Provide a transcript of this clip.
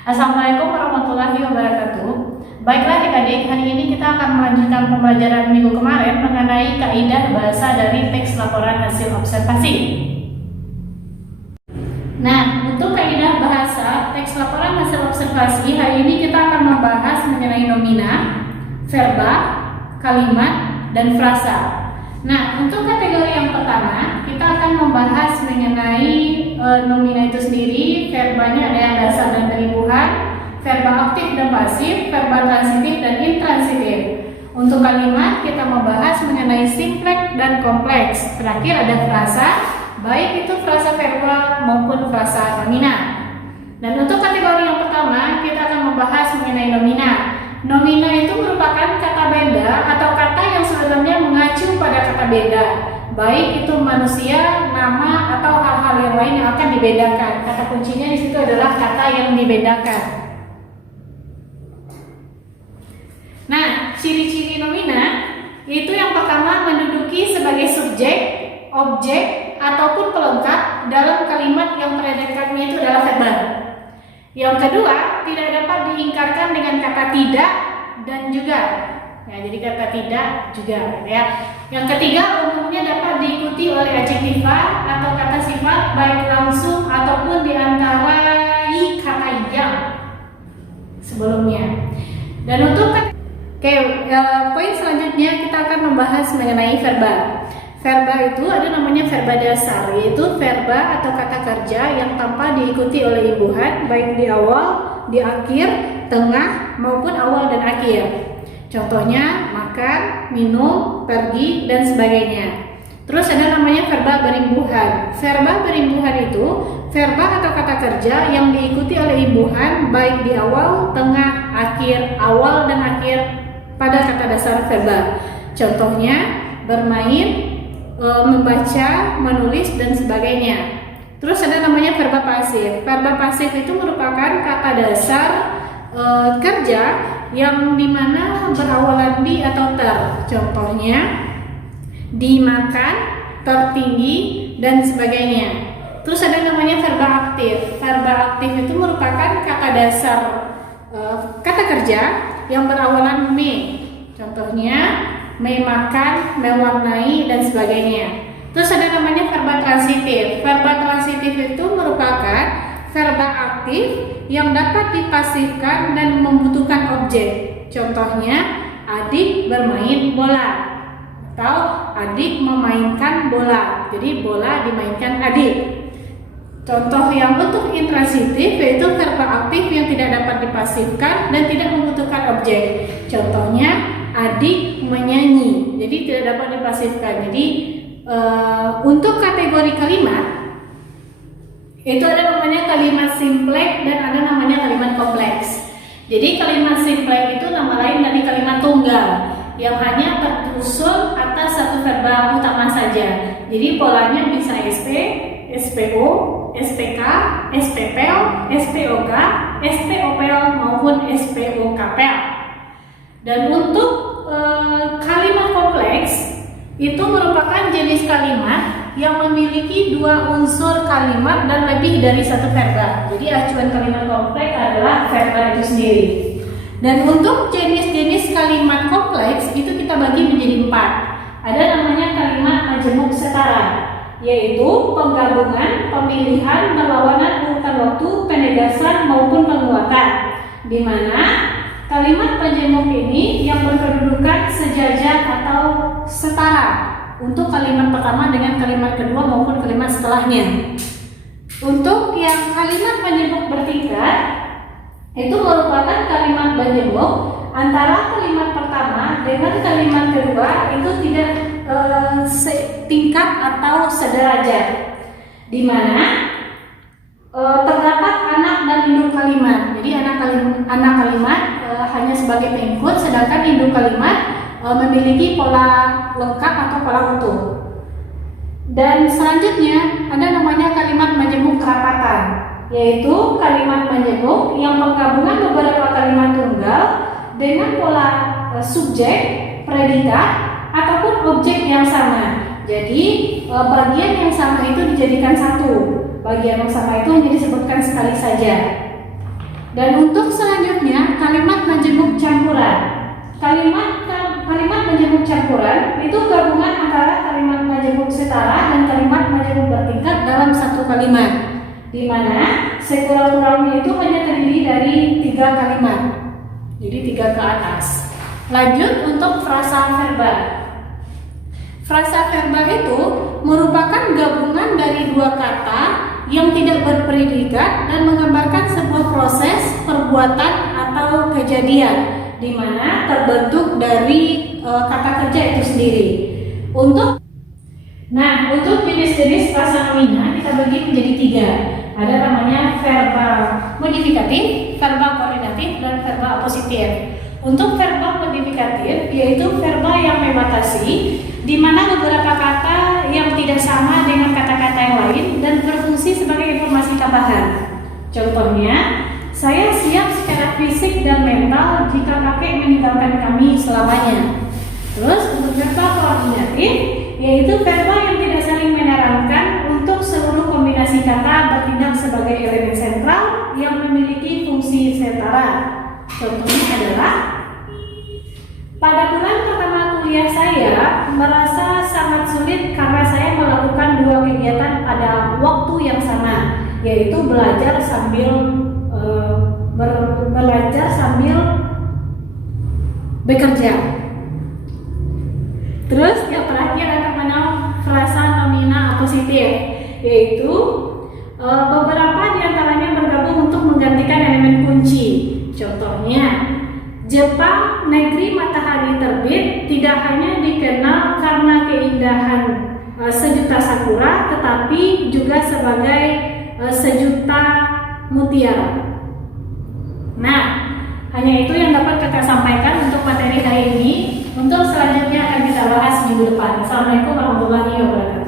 Assalamualaikum warahmatullahi wabarakatuh. Baiklah adik-adik, hari ini kita akan melanjutkan pembelajaran minggu kemarin mengenai kaidah bahasa dari teks laporan hasil observasi. Nah, untuk kaidah bahasa teks laporan hasil observasi, hari ini kita akan membahas mengenai nomina, verba, kalimat, dan frasa. Nah, untuk kategori yang pertama, kita akan membahas mengenai nomina itu sendiri. Verbanya ada yang dasar dan perimbuhan, verba aktif dan pasif, verba transitif dan intransitif. Untuk kalimat, kita membahas mengenai simpleks dan kompleks. Terakhir ada frasa, baik itu frasa verbal maupun frasa nomina. Dan untuk kategori yang pertama, kita akan membahas mengenai nomina. Nomina itu merupakan kata benda atau kata yang sebenarnya mengacu pada kata beda, baik itu manusia, nama, atau hal-hal yang lain yang akan dibedakan. Kata kuncinya di situ adalah kata yang dibedakan. Nah, ciri-ciri nomina itu yang pertama menduduki sebagai subjek, objek, ataupun pelengkap dalam kalimat yang predikatnya itu adalah verba. Yang kedua, tidak dapat diingkarkan dengan kata tidak dan juga. Ya, jadi kata tidak juga, ya. Yang ketiga, umumnya dapat diikuti oleh adjektiva atau kata sifat baik langsung ataupun diantarai kata yang sebelumnya. Dan untuk poin selanjutnya kita akan membahas mengenai verba. Verba itu ada namanya verba dasar, yaitu verba atau kata kerja yang tanpa diikuti oleh imbuhan, baik di awal, di akhir, tengah, maupun awal dan akhir. Contohnya makan, minum, pergi, dan sebagainya. Terus ada namanya verba berimbuhan. Verba berimbuhan itu verba atau kata kerja yang diikuti oleh imbuhan, baik di awal, tengah, akhir, awal, dan akhir pada kata dasar verba. Contohnya bermain, membaca, menulis, dan sebagainya. Terus ada namanya verba pasif. Verba pasif itu merupakan kata dasar kerja yang dimana berawalan di atau ter. Contohnya dimakan, tertinggi, dan sebagainya. Terus ada namanya verba aktif. Verba aktif itu merupakan kata dasar kata kerja yang berawalan me. Contohnya memakan, mewarnai, dan sebagainya. Terus ada namanya verba transitif. Verba transitif itu merupakan verba aktif yang dapat dipasifkan dan membutuhkan objek. Contohnya adik bermain bola atau adik memainkan bola. Jadi bola dimainkan adik. Contoh yang untuk intransitif yaitu verba aktif yang tidak dapat dipasifkan dan tidak membutuhkan objek. Contohnya adik menyanyi, jadi tidak dapat dipasifkan. Jadi untuk kategori kalimat itu ada namanya kalimat simpleks dan ada namanya kalimat kompleks. Jadi kalimat simpleks itu nama lain dari kalimat tunggal yang hanya tersusun atas satu verba utama saja. Jadi polanya bisa SP, SPO, SPK, SPPL, SPOK, SPOPL maupun SPOKPL. Dan untuk kalimat kompleks itu merupakan jenis kalimat yang memiliki dua unsur kalimat dan lebih dari satu verba. Jadi acuan kalimat kompleks adalah verba itu sendiri. Dan untuk jenis-jenis kalimat kompleks itu kita bagi menjadi 4. Ada namanya kalimat majemuk setara, yaitu penggabungan, pemilihan, perlawanan urutan waktu, penegasan maupun penguatan. Di mana kalimat majemuk ini yang berkedudukan sejajar atau setara untuk kalimat pertama dengan kalimat kedua maupun kalimat setelahnya. Untuk yang kalimat majemuk bertingkat itu merupakan kalimat majemuk antara kalimat pertama dengan kalimat kedua itu tidak setingkat atau sederajat, di mana terdapat anak dan induk kalimat. Jadi anak kalimat hanya sebagai pengikut, sedangkan induk kalimat memiliki pola lengkap atau pola utuh. Dan selanjutnya ada namanya kalimat majemuk kerapatan, yaitu kalimat majemuk yang menggabungkan beberapa kalimat tunggal dengan pola subjek, predikat, ataupun objek yang sama. Jadi bagian yang sama itu dijadikan satu. Bagian yang sama itu hanya disebutkan sekali saja. Dan untuk selanjutnya kalimat majemuk campuran. Kalimat majemuk campuran itu gabungan antara kalimat majemuk setara dan kalimat majemuk bertingkat dalam satu kalimat, di mana sekurang-kurangnya itu hanya terdiri dari 3 kalimat, jadi 3 ke atas. Lanjut untuk frasa verbal. Frasa verbal itu merupakan gabungan dari 2 kata yang tidak berpredikat dan menggambarkan sebuah proses, perbuatan atau kejadian, di mana terbentuk dari kata kerja itu sendiri. Untuk jenis-jenis frasa nomina kita bagi menjadi 3. Ada namanya verbal modifikatif, verbal koordinatif, dan verbal apositif. Untuk verbal modifikatif yaitu verbal yang membatasi, di mana beberapa kata yang tidak sama dengan kata-kata yang lain dan berfungsi sebagai informasi tambahan. Contohnya, saya siap secara fisik dan mental jika kakek meninggalkan kami selamanya. Terus untuk verbal koordinatif yaitu verbal yang tidak saling menerangkan untuk seluruh kombinasi kata bertindak sebagai elemen sentral yang memiliki fungsi setara. Contohnya adalah, pada bulan pertama kuliah saya merasa sangat sulit karena saya melakukan 2 kegiatan pada waktu yang sama, yaitu belajar sambil bekerja. Terus yang terakhir ada namanya frasa nomina apositif, yaitu beberapa diantaranya bergabung untuk menggantikan elemen kunci. Contohnya, Jepang negeri matahari terbit tidak hanya dikenal karena keindahan sejuta sakura, tetapi juga sebagai sejuta mutiara. Nah, hanya itu yang dapat kakak sampaikan untuk materi hari ini. Untuk selanjutnya akan kita bahas minggu depan. Assalamualaikum warahmatullahi wabarakatuh.